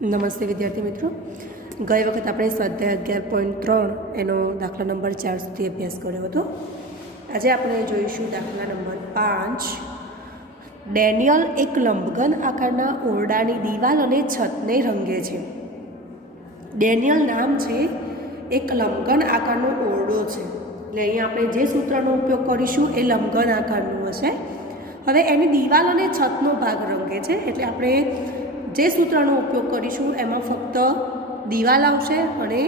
નમસ્તે વિદ્યાર્થી મિત્રો, ગઈ વખત આપણે સ્વાધ્યાય 11.3 એનો દાખલા નંબર 4 સુધી અભ્યાસ કર્યો હતો. આજે આપણે જોઈશું દાખલા નંબર 5. ડેનિયલ એક લંબઘન આકારના ઓરડાની દિવાલ અને છતને રંગે છે. ડેનિયલ નામ છે, એક લંબઘન આકારનો ઓરડો છે. એટલે અહીંયા આપણે જે સૂત્રનો ઉપયોગ કરીશું એ લંબઘન આકારનું હશે. હવે એની દિવાલ અને છતનો ભાગ રંગે છે, એટલે આપણે જે સૂત્રનો ઉપયોગ કરીશું એમાં ફક્ત દિવાલ આવશે અને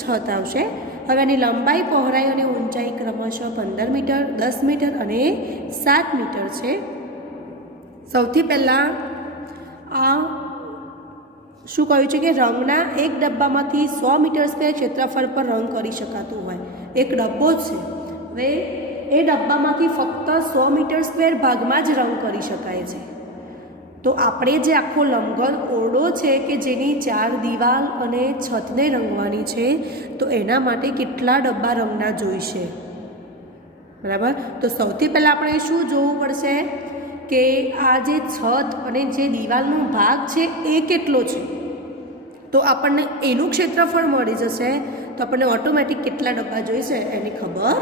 છત આવશે. હવે એની લંબાઈ, પહોળાઈ અને ઊંચાઈ ક્રમશઃ 15 મીટર, 10 મીટર અને 7 મીટર છે. સૌથી પહેલાં આ શું કહ્યું છે કે રંગના એક ડબ્બામાંથી 100 મીટર સ્ક્વેર ક્ષેત્રફળ પર રંગ કરી શકાતું હોય. એક ડબ્બો જ છે. હવે એ ડબ્બામાંથી ફક્ત 100 મીટર સ્ક્વેર ભાગમાં જ રંગ કરી શકાય છે. તો આપણે જે આખો લંબઘન ઓરડો છે કે જેની 4 દિવાલ અને છતને રંગવાની છે, તો એના માટે કેટલા ડબ્બા રંગના જોઈશે, બરાબર? તો સૌથી પહેલાં આપણે શું જોવું પડશે કે આ જે છત અને જે દિવાલનો ભાગ છે એ કેટલો છે. તો આપણને એનું ક્ષેત્રફળ મળી જશે, તો આપણને ઓટોમેટિક કેટલા ડબ્બા જોઈશે એની ખબર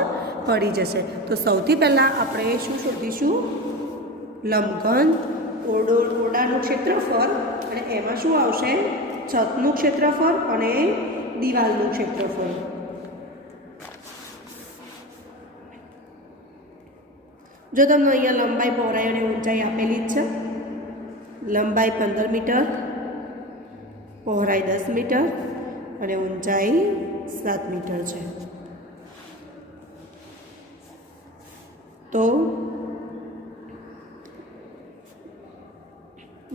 પડી જશે. તો સૌથી પહેલાં આપણે શું શોધીશું? લંબઘન ઓરડાનું ક્ષેત્રફળ, અને એમાં શું આવશે? છતનું ક્ષેત્રફળ અને દિવાલનું ક્ષેત્રફળ. જો તમને અહીંયા લંબાઈ, પહોળાઈ અને ઊંચાઈ આપેલી જ છે. લંબાઈ 15 મીટર, પહોળાઈ 10 મીટર અને ઊંચાઈ 7 મીટર છે. તો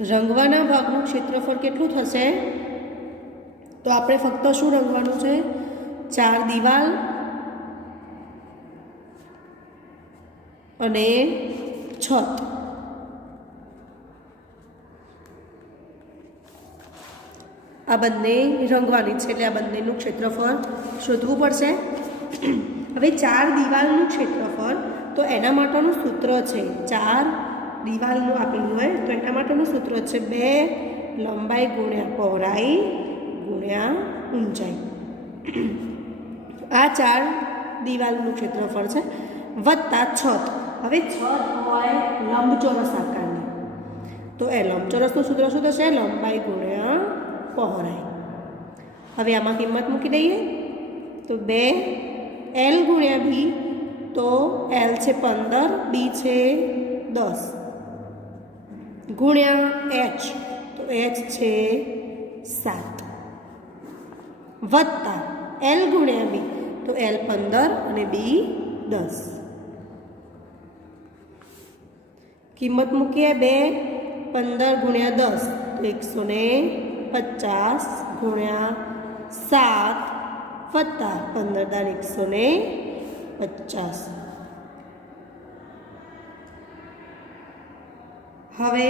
રંગવાના ભાગનું ક્ષેત્રફળ કેટલું થશે? તો આપણે ફક્ત શું રંગવાનું છે? 4 દિવાલ અને છત. આ બંને રંગવાની છે, એટલે આ બંનેનું ક્ષેત્રફળ શોધવું પડશે. હવે 4 દિવાલનું ક્ષેત્રફળ, તો એના માટેનું સૂત્ર છે 4 દિવાલનું આપેલું હોય, તો એના માટેનું સૂત્ર છે 2 લંબાઈ ગુણ્યા પહોળાઈ ગુણ્યા ઊંચાઈ. આ 4 દિવાલનું ક્ષેત્રફળ છે, વત્તા છત. હવે છત હોય લંબચોરસ આકારની, તો એ લંબચોરસનું સૂત્ર શું થશે? લંબાઈ ગુણ્યા પહોળાઈ. હવે આમાં કિંમત મૂકી દઈએ, તો 2 L ગુણ્યા B, તો L છે 15, B છે 10 ગુણ્યા H, તો H છે 7 વત્તા L ગુણ્યા B, તો L 15 અને B 10. કિંમત મૂકીએ 2 15 ગુણ્યા 10, તો 150 ગુણ્યા 7 વત્તા 15 150. હવે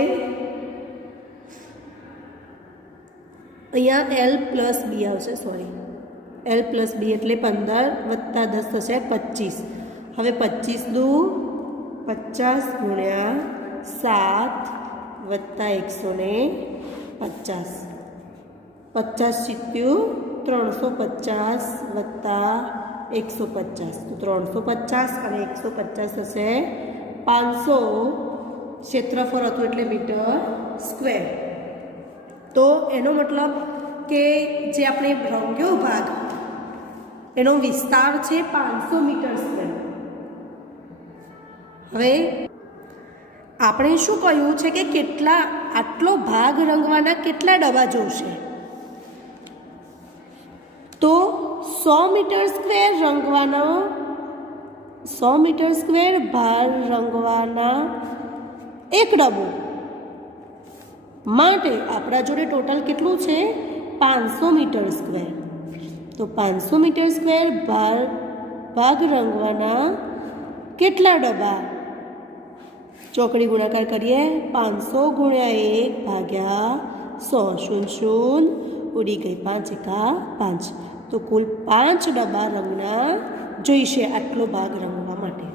અહીંયા L પ્લસ B આવશે, L પ્લસ B એટલે 15 વત્તા 10 થશે 25. હવે 25 દુ 50 ગુણ્યા 7 વત્તા 150. 50 સિત્યું 350 વત્તા 150, તો 350 અને 150 થશે 500 ક્ષેત્રફળ હતું, એટલે મીટર સ્ક્વેર. તો એનો મતલબ કે જે આપણે રંગ્યો ભાગ એનો વિસ્તાર છે 500 મીટર સ્ક્વેર. હવે આપણે શું કહ્યું છે કે કેટલા આટલો ભાગ રંગવાના કેટલા ડબ્બા જોશે? તો 100 મીટર સ્ક્વેર રંગવાનો, 100 મીટર સ્ક્વેર ભાગ રંગવાના એક ડબ્બો માટે આપણા જોડે ટોટલ કેટલું છે? 500 મીટર સ્ક્વેર. તો 500 મીટર સ્ક્વેર ભાગ રંગવાના કેટલા ડબ્બા? ચોકડી ગુણાકાર કરીએ, 500 ગુણ્યા 1 ભાગ્યા 100, 0 ઉડી ગઈ, 5 એકા 5. તો કુલ 5 ડબ્બા રંગના જોઈશે આટલો ભાગ રંગવા માટે.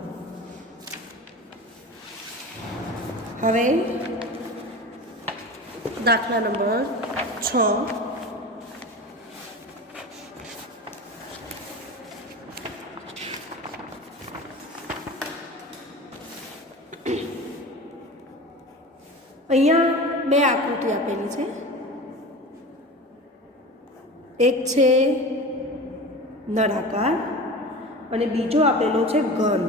હવે દાખલા નંબર 6 અહીંયા બે આકૃતિ આપેલી છે, એક છે નળાકાર અને બીજો આપેલો છે ઘન.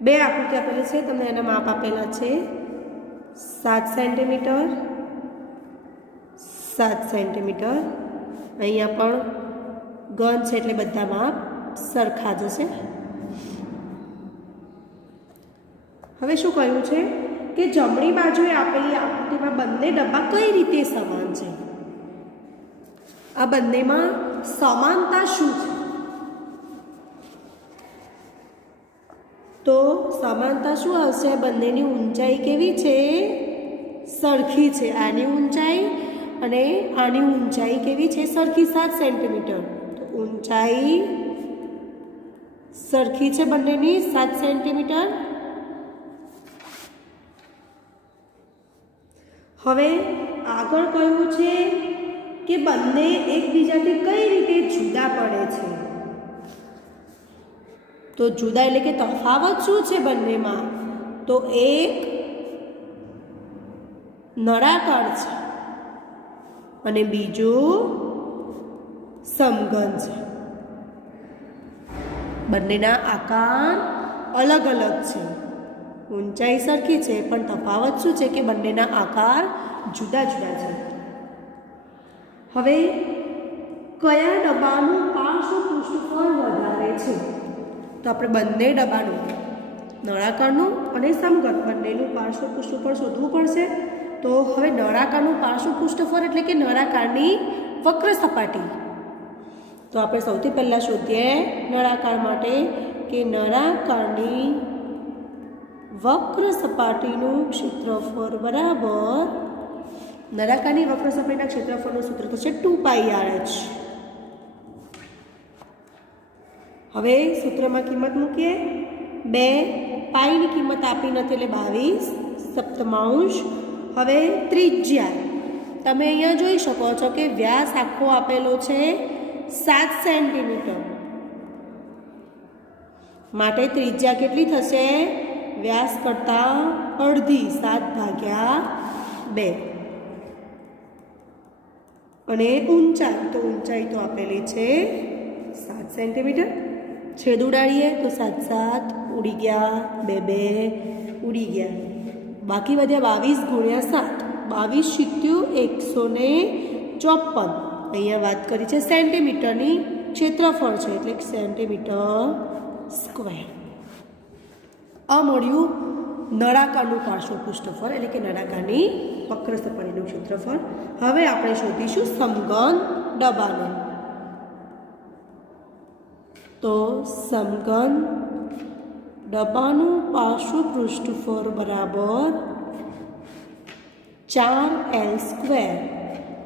બે આકૃતિ આપેલી છે, તમને એના માપ આપેલા છે 7 સેન્ટીમીટર 7 સેન્ટીમીટર. અહીંયા પણ ઘન છે એટલે બધા માપ સરખા જ હશે. હવે શું કહ્યું છે કે જમણી બાજુએ આપેલી આકૃતિમાં બંને ડબ્બા કઈ રીતે સમાન છે? આ બંનેમાં સમાનતા શું છે? તો સમાનતા શું હશે? બંનેની ઊંચાઈ કેવી છે? સરખી છે. આની ઊંચાઈ અને આની ઊંચાઈ કેવી છે? સરખી 7 સેન્ટીમીટર. તો ઊંચાઈ સરખી છે બંનેની 7 સેન્ટીમીટર. હવે આગળ કહ્યું છે કે બંને એકબીજાથી કઈ રીતે જુદા પડે છે? તો જુદા એટલે કે તફાવત શું છે બંનેમાં? તો એક નળાકાર છે અને બીજું સમઘન છે. બંનેના આકાર અલગ અલગ છે. ઊંચાઈ સરખી છે પણ તફાવત શું છે કે બંનેના આકાર જુદા જુદા છે. હવે કયા ડબ્બાનું પાર્શ્વ પૃષ્ઠફળ વધારે છે? તો આપણે બંને ડબ્બાનું, નળાકારનું અને સમઘન બંનેનું પાર્શ્વ પૃષ્ઠફળ શોધવું પડશે. તો હવે નળાકારનું પાર્શ્વ પૃષ્ઠફળ એટલે કે નળાકારની વક્ર સપાટી. તો આપણે સૌથી પહેલાં શોધીએ નળાકાર માટે કે નળાકારની વક્ર સપાટીનું ક્ષેત્રફળ બરાબર, નળાકારની વક્ર સપાટીના ક્ષેત્રફળનું સૂત્ર તો છે 2πr/h. હવે સૂત્રમાં કિંમત મૂકીએ. 2 પાઈની કિંમત આપી નથી એટલે 22 સપ્તમાંશ. હવે ત્રિજ્યા તમે અહીંયા જોઈ શકો છો કે વ્યાસ આખો આપેલો છે 7 સેન્ટીમીટર. માટે ત્રિજ્યા કેટલી થશે? વ્યાસ કરતાં અડધી, 7/2. અને ઊંચાઈ તો આપેલી છે 7 સેન્ટીમીટર. છેદ ઉડાડીએ તો 7 7 ઉડી ગયા, 2 2 ઉડી ગયા, બાકી વધ્યા 22 × 7. 22 × 154. અહીંયા વાત કરી છે સેન્ટીમીટરની ક્ષેત્રફળ છે એટલે સેન્ટીમીટર સ્ક્વેર. આ મળ્યું નળાકારનું પાર્શ્વ પૃષ્ઠફળ એટલે કે નળાકારની વક્ર સપાટીનું ક્ષેત્રફળ. હવે આપણે શોધીશું સમઘન ડબ્બાનું. તો સમઘન ડબ્બાનું પાર્શ્વ પૃષ્ઠફળ બરાબર 4l².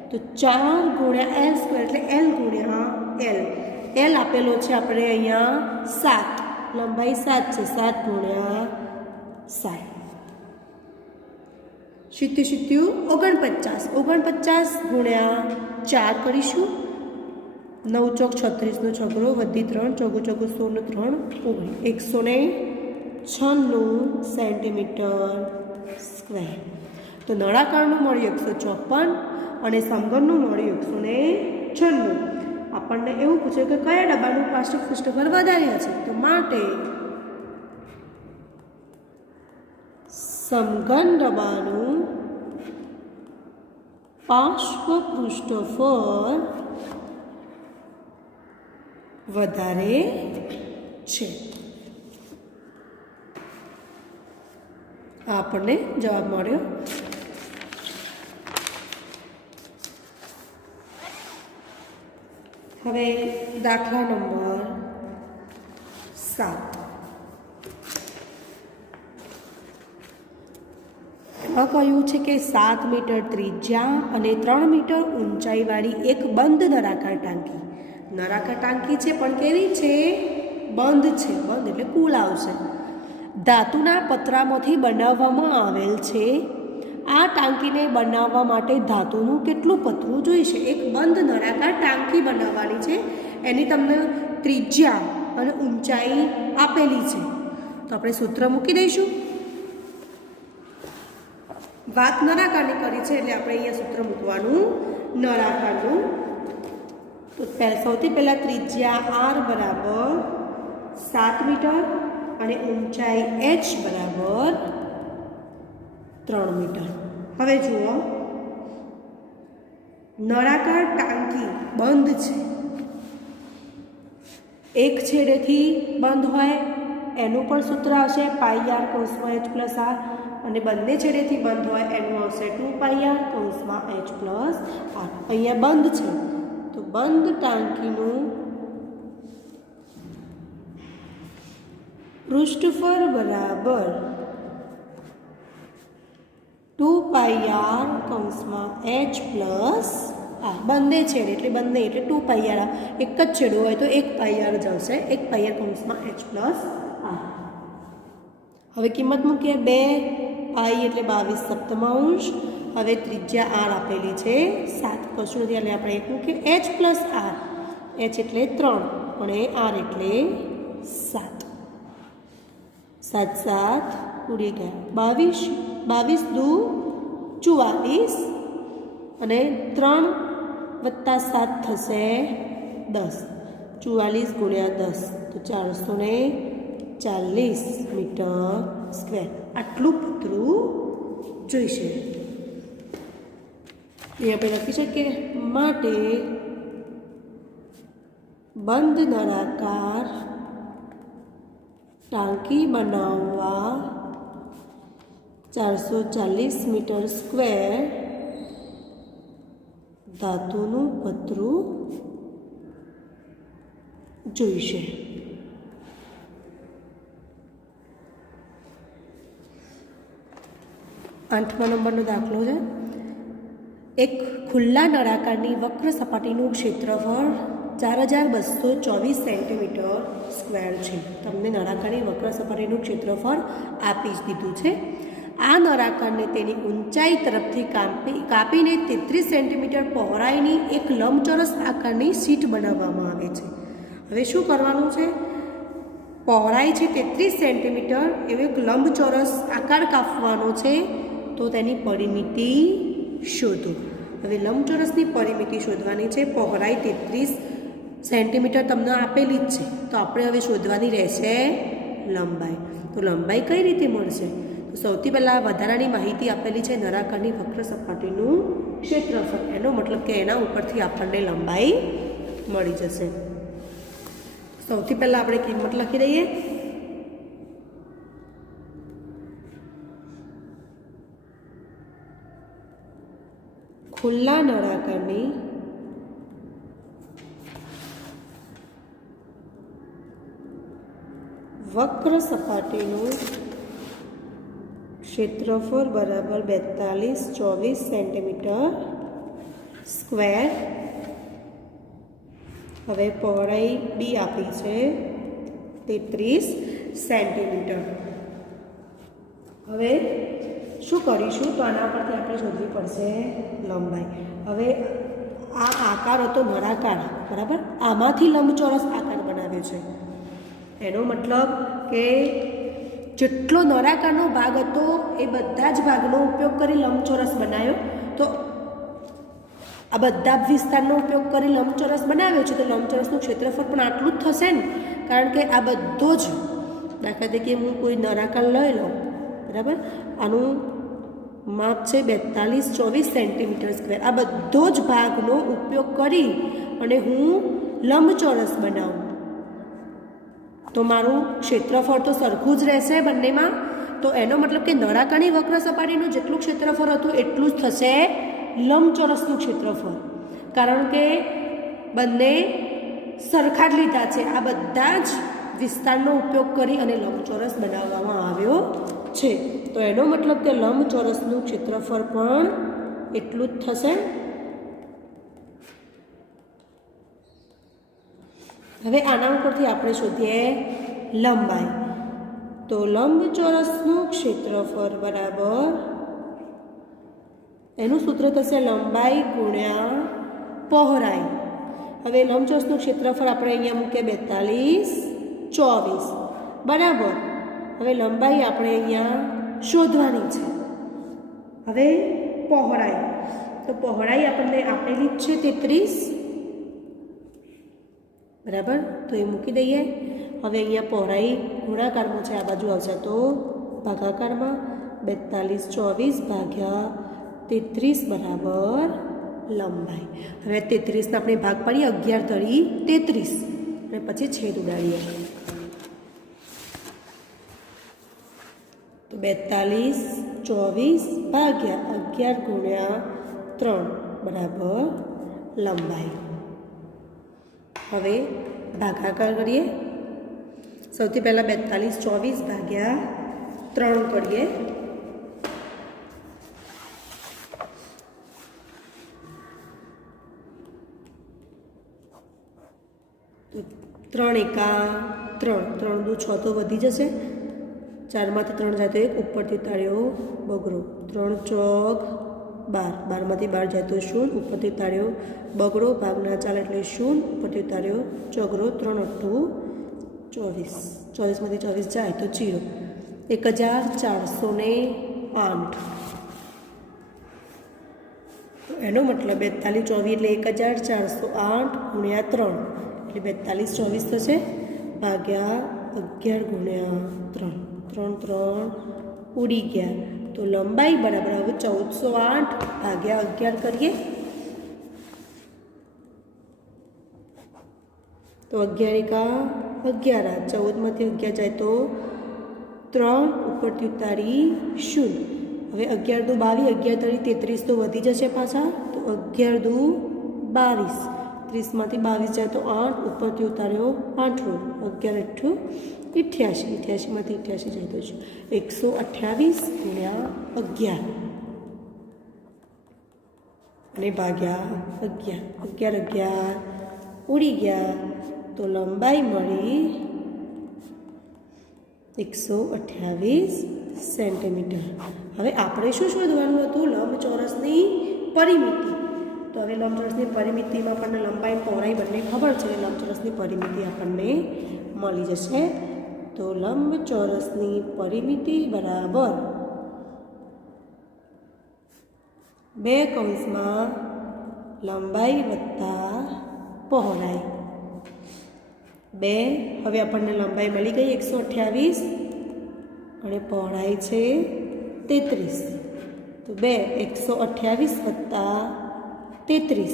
તો 4 × l² એટલે l × l. l આપેલો છે આપણે અહીંયા 7, લંબાઈ 7 છે, 7 × 7. 7 49, 49 × 4 કરીશું. 9 ચોક 36 નો છગડો, વધી 3, ચોગું ચોગું 16 3 196 સેન્ટીમીટર સ્ક્વેર. તો નળાકારનું મળ્યું 154 અને સમઘનનું મળ્યું 196. આપણને એવું પૂછ્યું કે કયા ડબ્બાનું પાર્શ્વ પૃષ્ઠફળ વધારે છે? તો માટે સમઘન ડબ્બાનું પાર્શ્વ પૃષ્ઠફળ વધારે છે. આપણને જવાબ મળ્યો. હવે દાખલા નંબર 7. એમાં કહ્યું છે કે 7 મીટર ત્રિજ્યા અને 3 મીટર ઊંચાઈવાળી એક બંધ નળાકાર ટાંકી. નળાકાર ટાંકી છે પણ કેવી છે? બંધ છે, બંધ એટલે કુલ આવશે. ધાતુના પતરામાંથી બનાવવામાં આવેલ છે. આ ટાંકીને બનાવવા માટે ધાતુનું કેટલું પતરું જોઈશે? એક બંધ નળાકાર ટાંકી બનાવવાની છે. એની તમને ત્રિજ્યા અને ઊંચાઈ આપેલી છે. તો આપણે સૂત્ર મૂકી દઈશું. વાત નળાકારની કરી છે એટલે આપણે અહીંયા સૂત્ર મૂકવાનું નળાકારનું. તો સૌથી પહેલાં ત્રિજ્યા r બરાબર 7 મીટર અને ઊંચાઈ h બરાબર 3 મીટર. હવે જુઓ, નળાકાર ટાંકી બંધ છે, એક છેડેથી બંધ હોય એનું પણ સૂત્ર આવશે πr કૌંસમાં h પ્લસ r, અને બંને છેડેથી બંધ હોય એનું આવશે 2πr કૌંસમાં h પ્લસ r. અહીંયા બંધ છે તો બંધ ટાંકીનું પૃષ્ઠફળ બરાબર 2πr કૌંસમાં h પ્લસ r. બંને છેડે એટલે બંને એટલે 2πr, એક જ છેડો હોય તો 1πr જ આવશે, 1πr કૌંસમાં h પ્લસ r. હવે કિંમત મૂકીએ, 2π એટલે 22 સપ્તમાંશ. હવે ત્રિજ્યા r આપેલી છે 7, કશું નથી એટલે આપણે એક મૂકીએ, h પ્લસ r, h એટલે 3 અને r એટલે 7. 7 7 ઉડી ગયા, 22 દુ 44 અને 3 વત્તા 7 થશે 10. 44 ગુણ્યા 10 તો 440 મીટર સ્ક્વેર. આટલું પતરું જોઈશે. એ આપણે લખી શકીએ. માટે બંધ નળાકાર ટાંકી બનાવવા 440 મીટર સ્ક્વેર ધાતુનું પતરું જોઈશે. 8મા નંબરનો દાખલો છે. એક ખુલ્લા નળાકારની વક્ર સપાટીનું ક્ષેત્રફળ 4224 સેન્ટીમીટર સ્ક્વેર છે. તમને નળાકારની વક્ર સપાટીનું ક્ષેત્રફળ આપી જ દીધું છે. આ નળાકારને તેની ઊંચાઈ તરફથી કાપીને 33 સેન્ટીમીટર પહોળાઈની એક લંબચોરસ આકારની શીટ બનાવવામાં આવે છે. હવે શું કરવાનું છે? પહોળાઈ છે 33 સેન્ટીમીટર, એવો એક લંબચોરસ આકાર કાપવાનો છે. તો તેની પરિમિતિ શોધો. હવે લંબચોરસની પરિમિતિ શોધવાની છે. પહોળાઈ 33 સેન્ટીમીટર તમને આપેલી જ છે, તો આપણે હવે શોધવાની રહેશે લંબાઈ. તો લંબાઈ કઈ રીતે મળશે? તો સૌથી પહેલાં વધારાની માહિતી આપેલી છે નળાકારની વક્ર સપાટીનું ક્ષેત્રફળ. એનો મતલબ કે એના ઉપરથી આપણને લંબાઈ મળી જશે. સૌથી પહેલાં આપણે કિંમત લખી દઈએ. ખુલ્લા નળાકારની વક્ર સપાટીનું ક્ષેત્રફળ બરાબર 4224 સેન્ટીમીટર સ્ક્વેર. હવે પહોળાઈ બી આપી છે 33 સેન્ટીમીટર. હવે શું કરીશું? તો આના પરથી આપણે શોધવી પડશે લંબાઈ. હવે આ આકાર હતો નળાકાર, બરાબર? આમાંથી લંબચોરસ આકાર બનાવ્યો છે. એનો મતલબ કે જેટલો નળાકારનો ભાગ હતો એ બધા જ ભાગનો ઉપયોગ કરી લંબચોરસ બનાવ્યો. તો આ બધા વિસ્તારનો ઉપયોગ કરી લંબચોરસ બનાવ્યો છે, તો લંબચોરસનું ક્ષેત્રફળ પણ આટલું જ થશે ને, કારણ કે આ બધો જ, દાખલા તરીકે હું કોઈ નળાકાર લઈ લઉં, બરાબર? આનું માપ છે 4224 સેન્ટીમીટર સ્ક્વેર. આ બધો જ ભાગનો ઉપયોગ કરી અને હું લંબચોરસ બનાવું તો મારું ક્ષેત્રફળ તો સરખું જ રહેશે બંનેમાં. તો એનો મતલબ કે નળાકારની વક્ર સપાટીનું જેટલું ક્ષેત્રફળ હતું એટલું જ થશે લંબચોરસનું ક્ષેત્રફળ, કારણ કે બંને સરખા જ લીધા છે. આ બધા જ વિસ્તારનો ઉપયોગ કરી અને લંબચોરસ બનાવવામાં આવ્યો છે. તો એનો મતલબ કે લંબચોરસનું ક્ષેત્રફળ પણ એટલું જ થશે. હવે આના ઉપરથી આપણે શોધીએ લંબાઈ. તો લંબચોરસનું ક્ષેત્રફળ બરાબર એનું સૂત્ર થશે લંબાઈ ગુણ્યા પહોળાઈ. હવે લંબચોરસનું ક્ષેત્રફળ આપણે અહીંયા મૂકીએ 42 24 બરાબર. હવે લંબાઈ આપણે અહીંયા શોધવાની છે. હવે પહોળાઈ, તો પહોળાઈ આપણને આપેલી જ છે 33 બરાબર, તો એ મૂકી દઈએ. હવે અહીંયા પહોળાઈ ગુણાકારમાં છે, આ બાજુ આવશે તો ભાગાકારમાં 42 24 ભાગ્યા 33 બરાબર લંબાઈ. હવે 33ને આપણે ભાગ પાડીએ 11 તળી 33 અને પછી છેદ ઉડાડીએ. તો 42 24 ભાગ્યા 11 ગુણ્યા 3 બરાબર લંબાઈ. હવે ભાગાકાર કરીએ. સૌથી પહેલાં 42 24 ભાગ્યા 3 કરીએ. તો 3 એકા 3, 3 દુ 6 તો વધી જશે. 4માંથી 3 જાય તો 1, ઉપરથી તાળ્યો બગડો. 3 ચોક 12, 12માંથી 12 જાય તો 0, ઉપરથી તાળ્યો બગડો. ભાગના ચાલે એટલે 0, ઉપરથી તાળ્યો ચોગરો. 3 8 24, 24માંથી 24 જાય તો 0. 1408. તો એનો મતલબ 42 24 એટલે 1408 ગુણ્યા 3 એટલે 42 24 થશે ભાગ્યા 11 ગુણ્યા 3. 3 3 ઉડી ગયા. તો લંબાઈ બરાબર હવે 1408 ભાગ્યા 11 કરીએ. તો 11 એકા 11, 14માંથી 11 જાય તો 3, ઉપરથી ઉતારી 0. હવે 11 દુ 22, 11 તળી 33 તો વધી જશે પાછા. તો 11 દુ 22, 30માંથી 22 જાય તો 8, ઉપરથી ઉતાર્યો 8, 11 8 88, 88માંથી 88 જાય તો 128 ગુણ્યા 11 અને ભાગ્યા 11, 11 ઉડી ગયા. તો લંબાઈ મળી 128 સેન્ટીમીટર. હવે આપણે શું શોધવાનું હતું? લંબચોરસની પરિમિતિ. તો હવે લંબચોરસની પરિમિતિમાં આપણને લંબાઈ પહોળાઈ બંને ખબર છે. લંબચોરસની પરિમિતિ આપણને મળી જશે. તો લંબચોરસની પરિમિતિ બરાબર 2 કૌંસમાં લંબાઈ વત્તા પહોળાઈ 2. હવે આપણને લંબાઈ મળી ગઈ 128 અને પહોળાઈ છે 33. તો 2 128 વત્તા 33,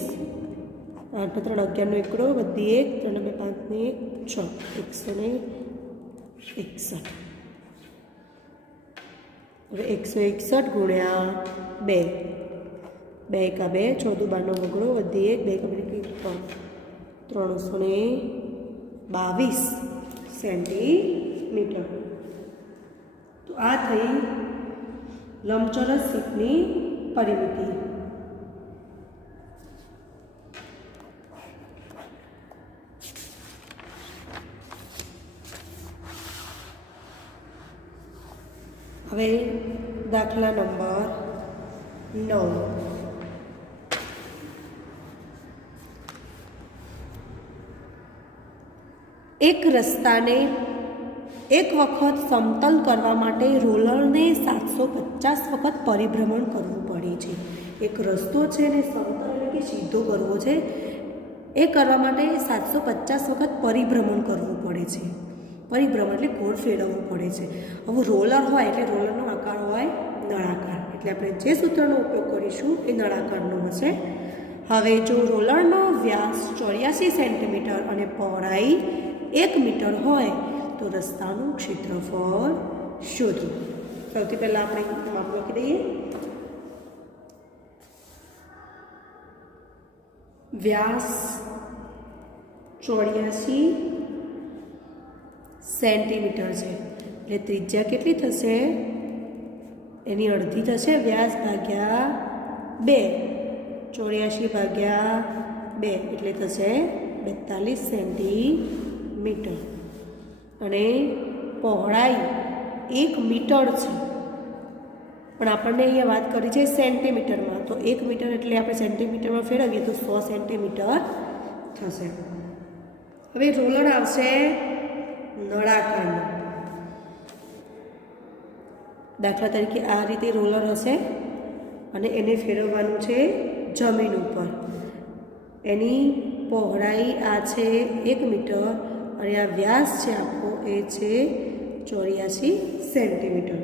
8 3 11 એકડો વધી 1, 3 2 5 ને 1 6, 161. હવે 161 ગુણ્યા 2, 2 એકા 2, 6 દુ 12 બગડો વધી 1, 2 એકા 3, 322 સેન્ટીમીટર. તો આ થઈ લંબચોરસ શીટની પરિમિતિ. હવે દાખલા નંબર 9. એક રસ્તાને એક વખત સમતલ કરવા માટે રોલરને 750 વખત પરિભ્રમણ કરવું પડે છે. એક રસ્તો છે ને સમતલ એટલે કે સીધો કરવો છે, એ કરવા માટે 750 વખત પરિભ્રમણ કરવું પડે છે. પરિભ્રમણ એટલે ગોળ ફેરવવું પડે છે. હવે રોલર હોય એટલે રોલરનો આકાર હોય નળાકાર, એટલે આપણે જે સૂત્રનો ઉપયોગ કરીશું એ નળાકારનો હશે. હવે જો રોલરનો વ્યાસ 84 સેન્ટીમીટર અને પહોળાઈ 1 મીટર હોય તો રસ્તાનું ક્ષેત્રફળ શોધો. સૌથી પહેલાં આપણે માપ લખી દઈએ. વ્યાસ 84 સેન્ટીમીટર છે એટલે ત્રિજ્યા કેટલી થશે? એની અડધી થશે. વ્યાસ ભાગ્યા 2, 84 ભાગ્યા 2 એટલે થશે 42 સેન્ટીમીટર અને પહોળાઈ 1 મીટર છે, પણ આપણને અહીંયા વાત કરી છે સેન્ટીમીટરમાં, તો 1 મીટર એટલે આપણે સેન્ટીમીટરમાં ફેરવીએ તો 100 સેન્ટીમીટર થશે. હવે રોલર આવશે નળાકારનું. દાખલા તરીકે આ રીતે રોલર હશે અને એને ફેરવવાનું છે જમીન ઉપર. એની પહોળાઈ આ છે 1 મીટર અને આ વ્યાસ છે આખો એ છે 84 સેન્ટીમીટર.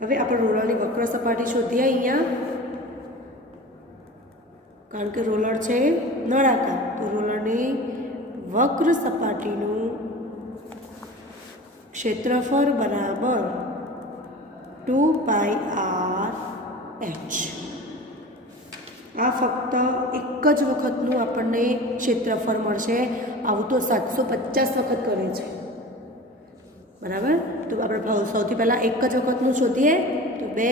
હવે આપણે રોલરની વક્ર સપાટી શોધીએ અહીંયા, કારણ કે રોલર છે નળાકાર, તો રોલરની વક્ર સપાટીનું ક્ષેત્રફળ બરાબર 2πr/h. આ ફક્ત એક જ વખતનું આપણને ક્ષેત્રફળ મળશે. આવું તો 750 વખત કરે છે, બરાબર. તો આપણે સૌથી પહેલાં એક જ વખતનું શોધીએ તો 2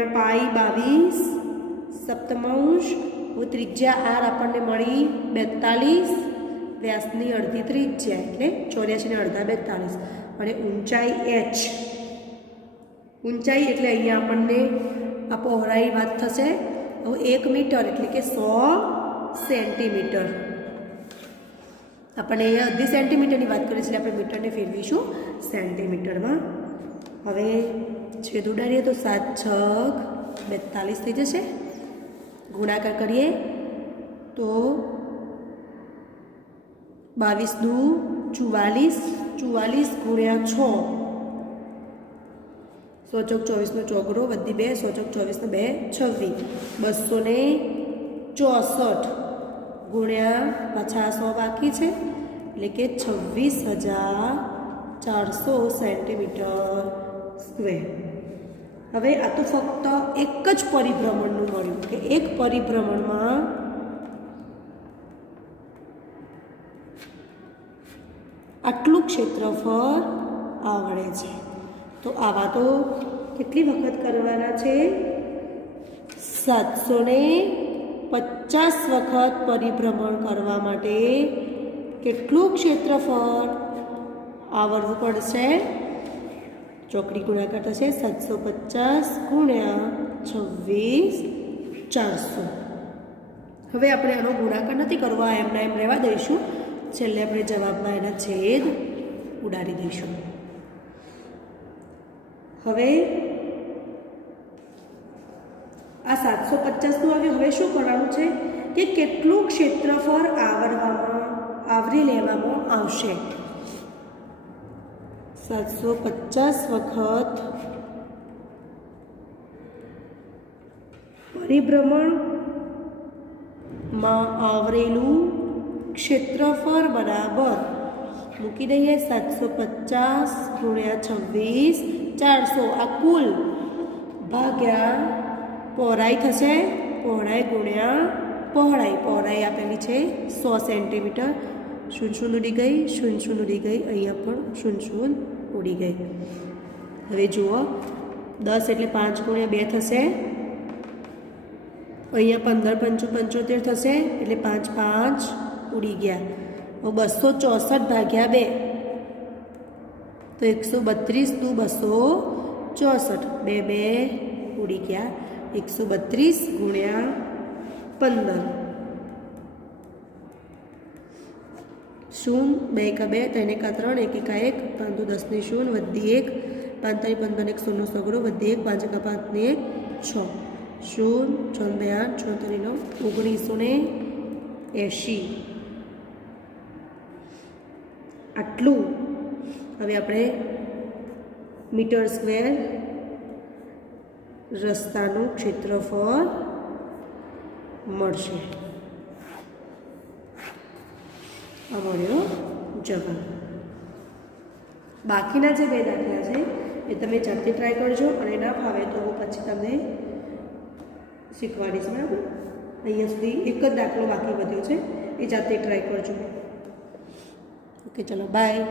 × π/22 સપ્તમાંશ. ત્રિજ્યા r આપણને મળી 42, વ્યાસની અડધી ત્રિજ્યા એટલે 84 ને અડધા 42, અને ઊંચાઈ h. ઊંચાઈ એટલે અહીંયા આપણને આ પહોળાઈ વાત થશે. હવે 1 મીટર એટલે કે 100 સેન્ટીમીટર. આપણને અહીંયા અડધી સેન્ટીમીટરની વાત કરી છે, એટલે આપણે મીટરને ફેરવીશું સેન્ટીમીટરમાં. હવે છેદ ઉડાડીએ તો 7 × 6 = 42 થઈ જશે. ગુણાકાર કરીએ તો 22 દુ 44, 44 × 6 100 × 24 નો ચોગડો વધી 2, 100 × 24 ને 2 26, 264 ગુણ્યા પાછા 100 બાકી છે એટલે કે 26,400 સેન્ટીમીટર સ્ક્વેર. હવે આ તો ફક્ત એક જ પરિભ્રમણનું મળ્યું કે એક પરિભ્રમણમાં આટલું ક્ષેત્રફળ આવડે છે. તો આવા તો કેટલી વખત કરવાના છે? 750 વખત પરિભ્રમણ કરવા માટે કેટલું ક્ષેત્રફળ આવડવું પડશે? ચોકડી ગુણાકાર થશે 750 × 26,400. હવે આપણે આનો ગુણાકાર નથી કરવો, એમના એમ રહેવા દઈશું. છેલ્લે આપણે જવાબમાં એના છેદ ઉડાડી દઈશું. હવે આ 750નું આવ્યું. હવે શું કરવાનું છે કે કેટલું ક્ષેત્રફળ આવરી લેવામાં આવશે? 750 વખત પરિભ્રમણમાં આવરેલું ક્ષેત્રફળ બરાબર મૂકી દઈએ 750 × 26,400. આ કુલ ભાગ્યા પહોળાઈ થશે. પહોળાઈ ગુણ્યા પહોળાઈ. પહોળાઈ આપેલી છે 100 સેન્ટીમીટર. 0 ઉડી ગઈ, 0 ઉડી ગઈ, અહીંયા પણ 0 ઉડી ગઈ. હવે જુઓ 10 એટલે 5 × 2 થશે. અહીંયા 15 × 5 = 75 થશે એટલે 5 5 ઉડી ગયા. 264 ભાગ્યા 2 તો 132 દુ 264, 2 2 ઉડી ગયા. 132 × 15 0 2 × 2 3 × 3 1 × 1 5 10 ની 0 વધી 1 5 3 15 1 0 સગડો વધી 1 5 × 5 ની 1 6 0 6 2 8 6 3 9 1980. આટલું હવે આપણે મીટર સ્ક્વેર રસ્તાનું ક્ષેત્રફળ મળશે. આ મળ્યો જવાબ. બાકીના જે 2 દાખલા છે એ તમે જાતે ટ્રાય કરજો, અને ના ફાવે તો હું પછી તમને શીખવાડીશ, બરાબર. અહીંયા સુધી એક જ દાખલો બાકી વધ્યો છે, એ જાતે ટ્રાય કરજો. ઓકે, ચલો બાય.